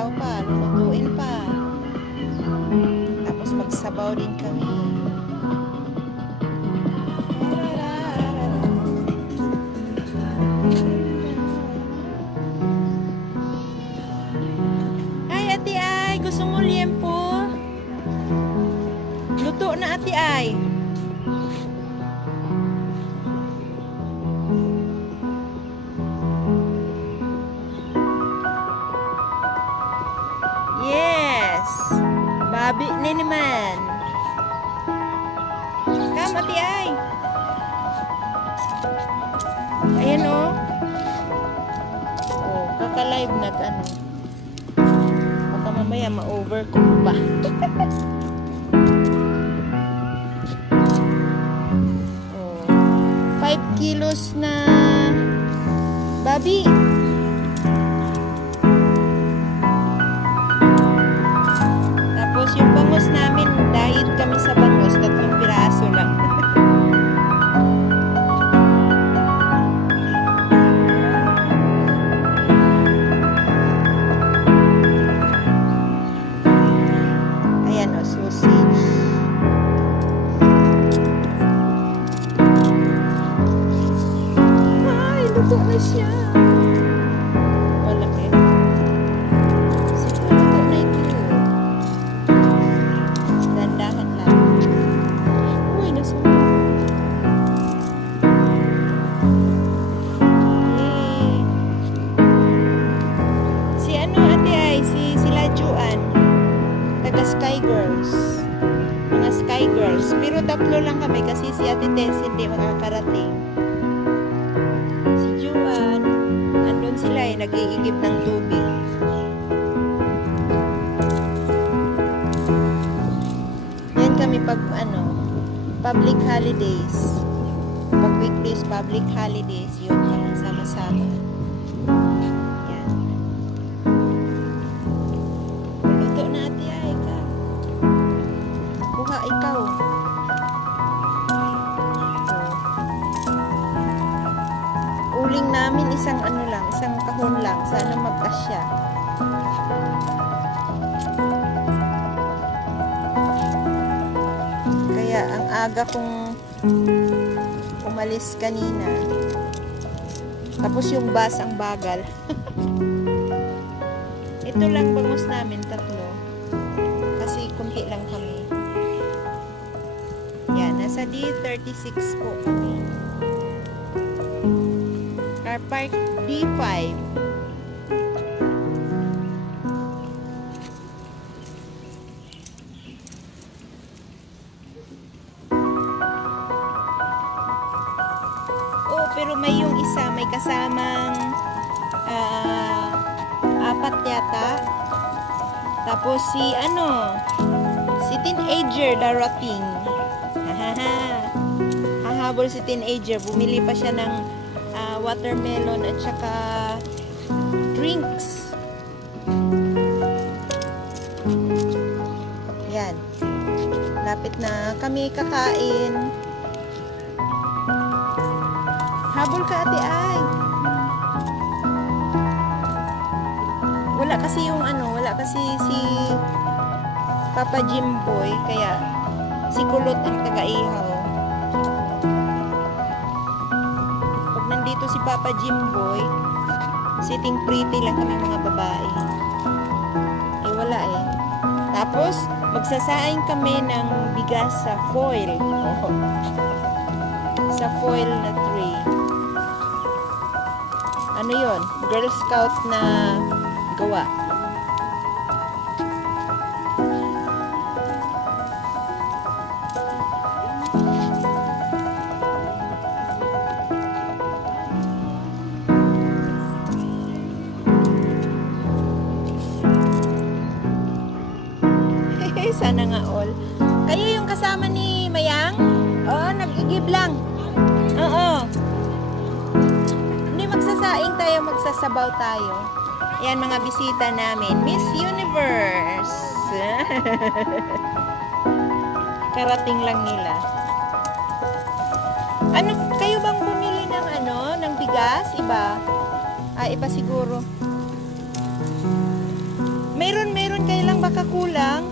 sasaw pa, lulutuin pa. Tapos magsabaw din kami. Ay, Ate Ay, gusto mo liempo? Luto na, Ate Ay. Yes! Babi na naman. Come, Ate Ay. Ayan o. Oh, kaka-live nag-ano. Baka mamaya ma-overcook pa. Oh, 5 kilos na babi. Tapos yung bangus namin, diet kami sa bangus, 3 piraso lang. Ayan o, sausage. Ay, luto na siya. Malaki. Sige, luto na ito. Dandahan lang. Uy, nasunog. Yay. Si ano, Ate Ay, sila Juan. Taga Sky Girls. Mga Sky Girls. Pero 3 lang kami kasi si Ate Tess hindi makakarating. Si Juan, nandun sila nag-iigib ng tubig. Yan kami pag public holidays. Pag weekdays, public holidays, yun kami sama-sama. Yan. Luto na, Ate Ay ka. Kuha ikaw. Uling namin isang isang kahon lang. Sana magkasya. Kaya ang aga kong umalis kanina. Tapos yung bus ang bagal. Ito lang bangus namin, 3. Kasi kunti lang kami. Yan, nasa D36 po kami. Car park D5. Oh, pero may yung isa, may kasamang 4 yata. Tapos si teenager darating. Hahabol si teenager. Bumili pa siya ng watermelon at saka drinks. Yan. Lapit na kami kakain. Habol ka, Ate Ay. Wala kasi wala kasi si Papa Jimboy, kaya si Kulot ang taga-ihaw. Pag nandito si Papa Jimboy, sitting pretty lang kami mga babae. Eh wala eh. Tapos magsasaing kami ng bigas sa foil. Sa foil na tray. Ano yon? Girl Scout na gawa. Sana nga all. Kayo yung kasama ni Mayang? Oo, nag-igib lang. Oo. Hindi magsasaing tayo, magsasabaw tayo. Yan mga bisita namin. Miss Universe. Karating lang nila. Ano, kayo bang bumili ng ng bigas? Iba? Iba siguro. Meron, kailang baka kulang.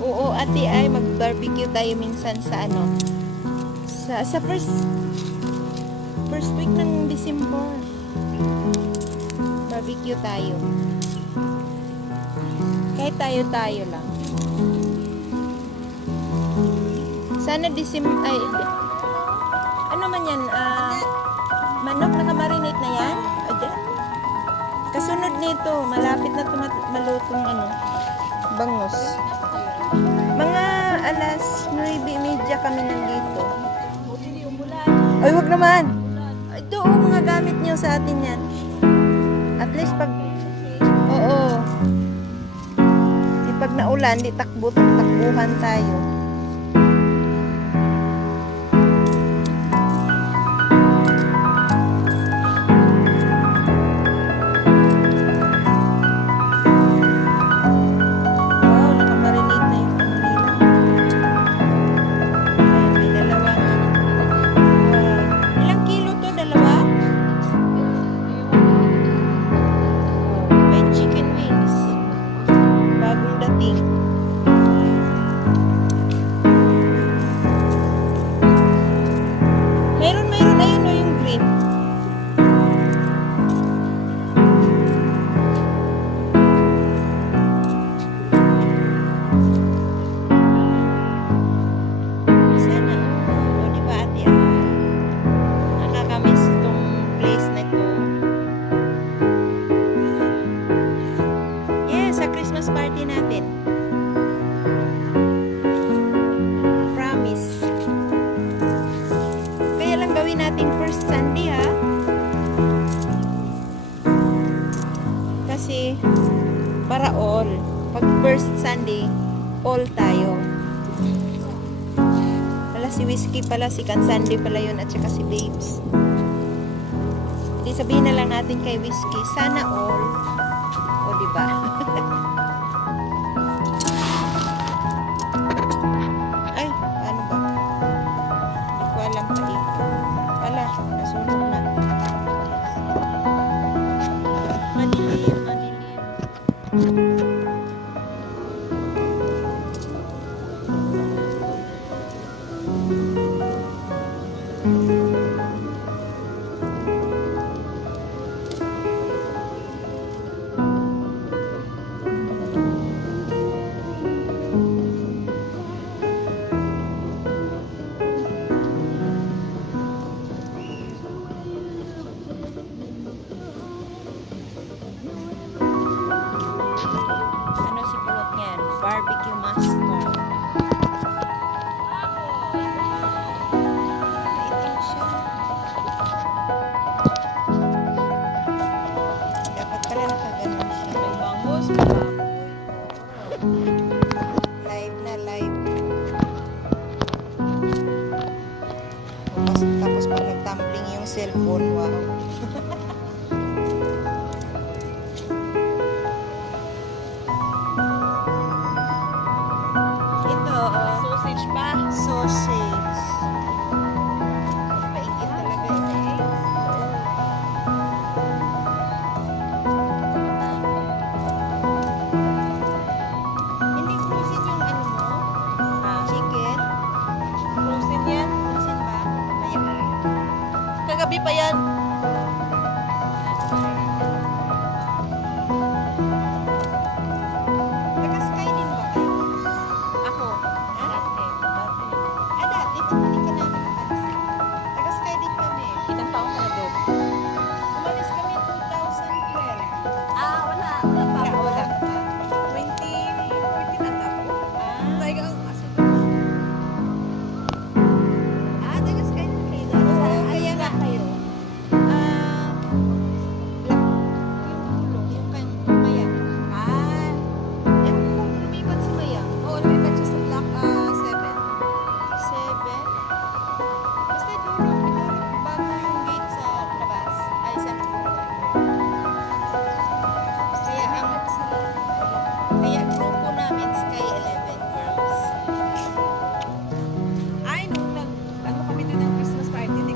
Oo, ate ay mag-barbecue tayo minsan sa ano. Sa first week ng December. Barbecue tayo. Kahit tayo lang. Sana ay ano man yan, manok nakamarinate na yan? Ayan. Kasunod nito, malapit na malutong ano, bangus. Mga alas 9:30 kami nandito. Ay, wag naman. Ito, mga gamit niyo sa atin yan. At least pag, oo. Pag naulan, di takbuhan tayo. Party natin. Promise. Kaya lang gawin natin first Sunday ha. Kasi para all. Pag first Sunday, all tayo. Wala si Whiskey pala, si Can Sunday pala yun at saka si Babes. Hindi sabihin na lang natin kay Whiskey, sana all. O diba? Barbecue master. Itim siya. Dapat pala nakaganon siya. May bangus. Live na live. Tapos pag nag-tumbling yung cellphone, wow. Sausage. Paigit talaga eh. Hindi frozen yung ano mo? Chicken? Frozen yan? Frozen ba? Ayan. Kagabi pa yan. Nag-sky din ba kayo? Ako? Taga-sky din kami. Ilang taon ka na doon? Umalis kami 2012. Wala pa ako. Wala ka pa. 2014 ata ako. Talagang taga-sky din kayo. Oo, kaya nga kayo. Yung kang Maya. Ewan ko kung lumipat si Maya. Oo, lumipat siya sa Block 7. 7. Basta dulo, bago yung gate sa labas. Ay, sa kaya grupo namin Sky 11 Girls. Nung ano kami doon ng Christmas party, hindi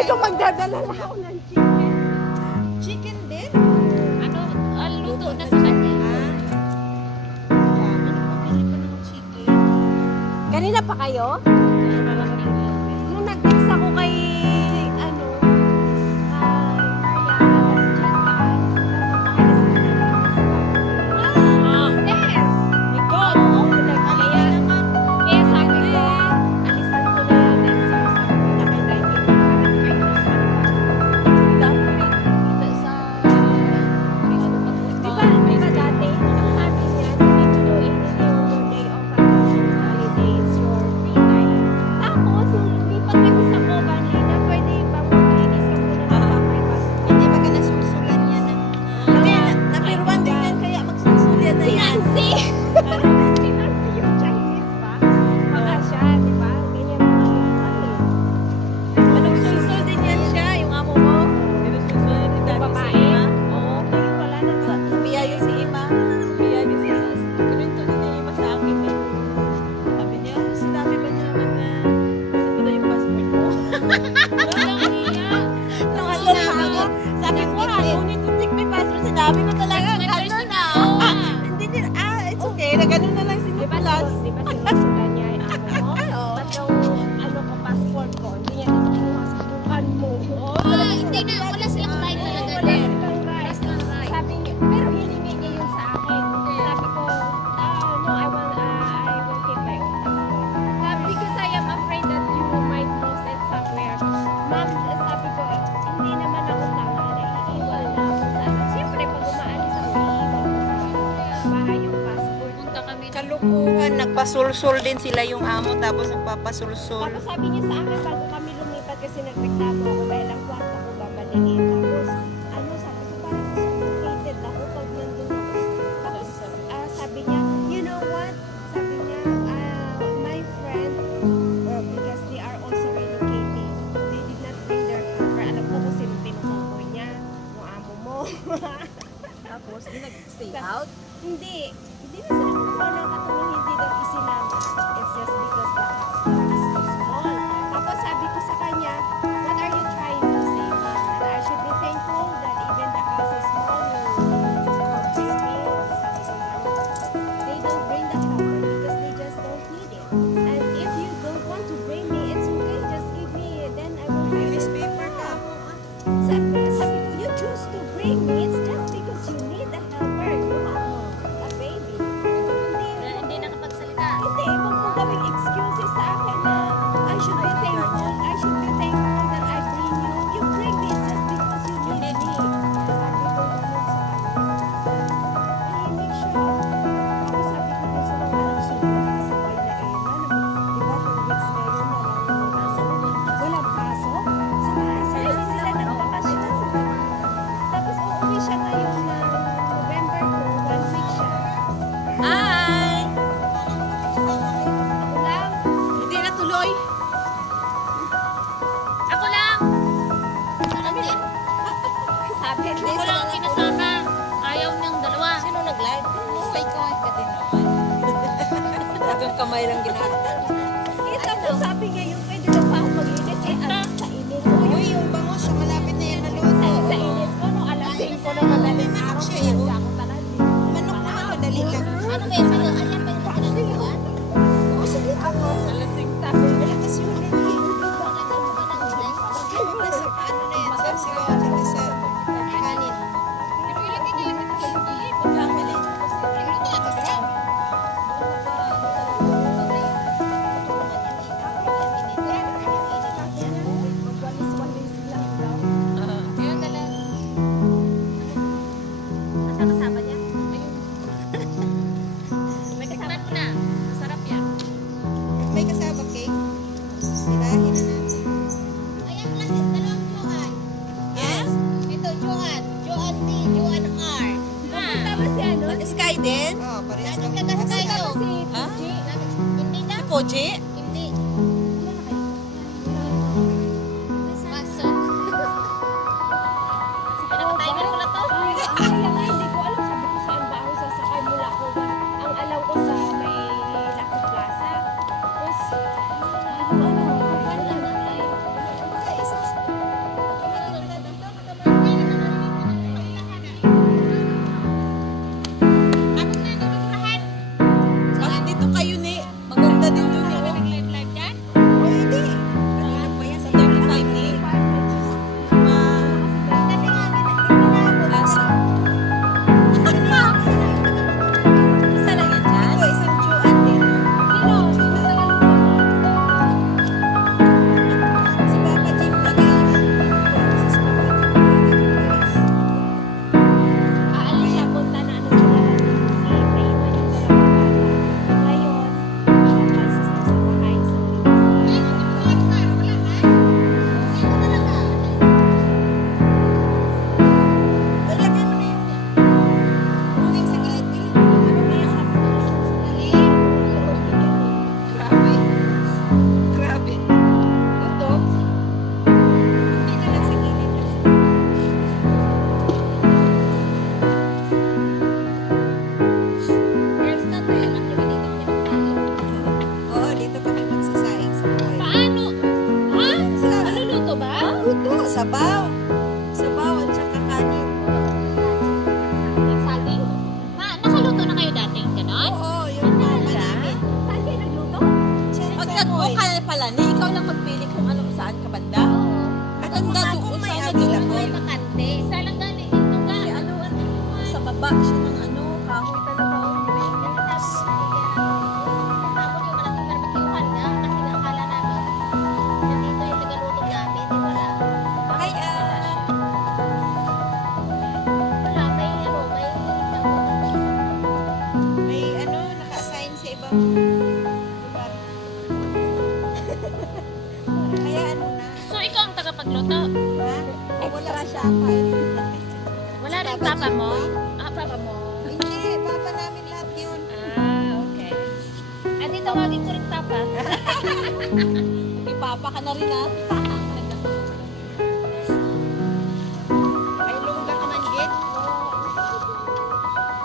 Sabi ko magdadala na ako ng chicken. Chicken din? Ano, luto na sa kanya. Pabili pa ng chicken. Kanina pa kayo? Nung nag-text ako kay, ano, Hindi ba ka nasusulan niya ng napiruan din yan, kaya magsusulit na yan. Anong susul din yan siya, yung amo mo? Sinususul ni Daddy si Ima? Oo. Umiyayo si Ima. Umiyayo si Ima. Pinunto din niya Ima sa akin eh. Sabi niya, sinabi ba niya naman na gusto ko daw yung passport mo? Nung ano na ako, sabi ko, ngunit kung take my passport, sinabi ko talaga, gano'n na. Hindi din, it's okay, na gano'n na lang sinupulas. Hindi na, wala silang right talaga din. Wala silang right. Sabi niya, pero hiningi niya yun sa akin. Sabi ko, no, I will keep my own passport. Because I am afraid that you might lose it somewhere. Ma'am, sabi ko, hindi naman ako tanga na iiwan na ako sa ano. Siyempre, pag umaalis ako, iiwan ko sa bahay yung passport. Punta kami. kalukuhan? Nagpasulsul din sila yung amo tapos nagpapasulsul. Tapos sabi niya sa akin, bago kami lumipat kasi nagreklamo ako dahil ang kwarto ko babalikin. Tapos, ano, sabi ko, parang suffocated ako pag nandun ako. Tapos, sabi niya, you know what? Sabi niya, my friend, because they are also relocating, they did not bring their helper. Alam ko kung sino tinutukoy niya, yung amo mo. Tapos, di nag-stay out? Hindi na sila kumuha ng katulong, hindi daw isinama. It's just because the house is so small. Tapos sabi ko sa kanya, what are you trying to say, ma'am? That I should be thankful that even the house is small, you bring me. Sabi ko, no. They don't bring the helper because they just don't need it. And if you don't want to bring me, it's okay, just give me, then I will bring This it. paper ka. Sabi ko, you choose to bring me, it's just because you need a helper. You have a baby. Hindi nakapagsalita. Hindi, huwag mo gawing excuses sa akin na I should be thankful that I bring you. You bring me just because you need me. Sabi ko yun sa kanya. Tahimik siya. Tapos sabi ko dun sa mga nagsulat, kasabay na Ella, di ba 2 weeks ngayon na lang walang pasok. Sa bahay, hindi sila nagbakasyon. Tapos uuwi siya ngayon na November 2, 1 week siya. Hi! Ako lang. Hindi na tuloy. Ako lang. Ako din. Sabi niya. Ako lang ang kinasama. Ayaw niyang dalawa. Sino nag-live? Ay, kahit ka din naman. Talagang kamay lang ginagawa. Kita mo, sabi niya yung pwede na pa ako mag-inis. Eh, sa inis ko. Uy, yung bangus, yung malapit na yan naluto. Sa inis ko, nung alas 5 na madaling araw, Siya, eh, oh. pinagda ako talaga. Manok naman, madali lang. Ano ba yun? Ayan pa yung kinagawa? Oo, sige ako. Salasing. Sabi niya, Malakas yun eh. Maganda mo ba ng ulan? Nasa ano na yan, sa sigaw at saka sa kanin. Pero ilagay niyo yung sa liit. Family. Ilagay niyo yung sa magwalis-walis lang daw. Yun na lang. At kasama niya. May kasama mo na. Masarap yan. May kasama cake. Tirahin na natin. Ayan lang, dalawang Joan. Yes? Ito, Joan. Joan T. Joan R. Tama si ano? Sky din? Oo, parehas Anong kami. katas kayo? Tama si Ha? Puji. Hindi na. Si Koji? Hindi. Pasok. Pinapatayin ko na to. Ay, kaya nga, hindi ko alam. Sabi ko saan ba ako sasakay mula ko. Ang alam ko sa may Laco Plaza. Tapos, ano, Ano lang tayo? Ay, bakante. Isa lang galing. Ito nga. Si ano, sa baba siya ng ano, kahoy talaga. Oh. Tapos yung malaking barbecuehan na kasi nga akala namin nandito yung tagalutog namin. Di wala. Hi, Wala. May ano, may ano, naka-assign sa ibang lugar. Kaya ano na, So, ikaw ang tagapagluto? ha? Extra siya. Wala rin papa mo? Ah, papa mo. Hindi, papa namin lahat yun. Ah, okay. Ah, dito nga dito rin papa. Ipapa ka na rin ah. Ay, lungga ka man, Git.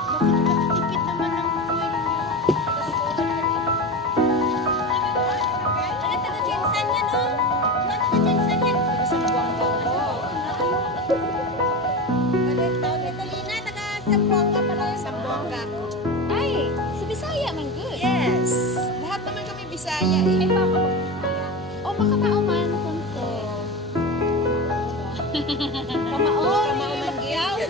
Bakit nakatipid naman ng fuel niyo? Ano taga Jensen yan, oh? Ano taga Jensen yan? Sa Buanga. Catalina, taga Zamboanga pala yun. Sambuanga. Ay, sa Bisaya man good. Yes. Lahat naman kami Bisaya eh. Ay, papa ko Bisaya. O, makatao man kunti. Kamao. Kamao man, Git.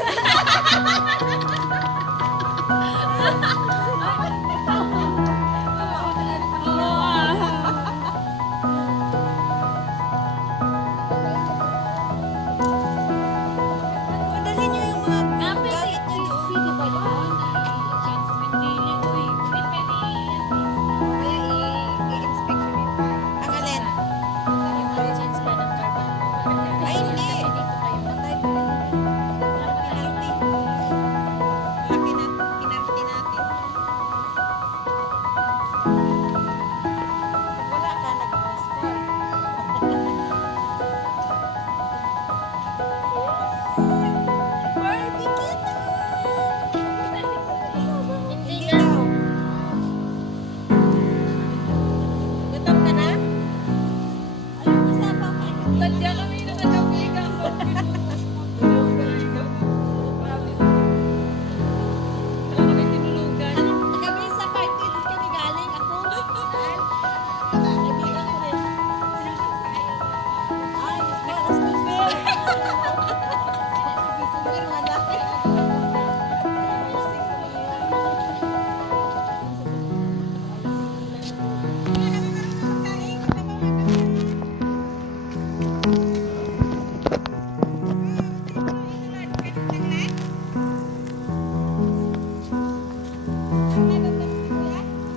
Padalhin niyo yung mga gamit niyo doon. Pwede ba yun? Chance Mendili, uy. Pwede Kaya i-inspect niyo yung car. Ang alin? chance ba ng carbon? Ay, hindi. Kasi dito kayo patay. Penalty. Laki na penalty natin. Wala ka nag-score. Barbie kita! Hindi Hindi nga. daw. Gutom ka na? Ayun, kasama ka. Tadya kami na nagkapigang. Ano kami tinulugan? Gabi sa party din kami galing ako. Kaibigan ko rin. Ay, meron sa Bel. Bel, malaki.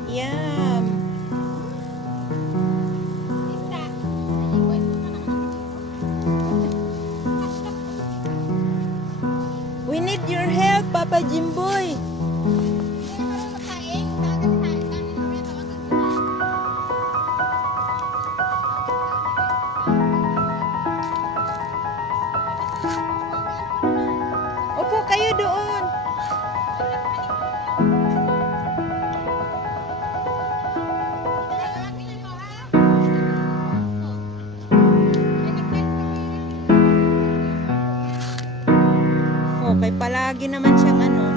Yum. We need your help, Papa Jimboy. Opo kayo doon. Okay, palagi naman siyang ano.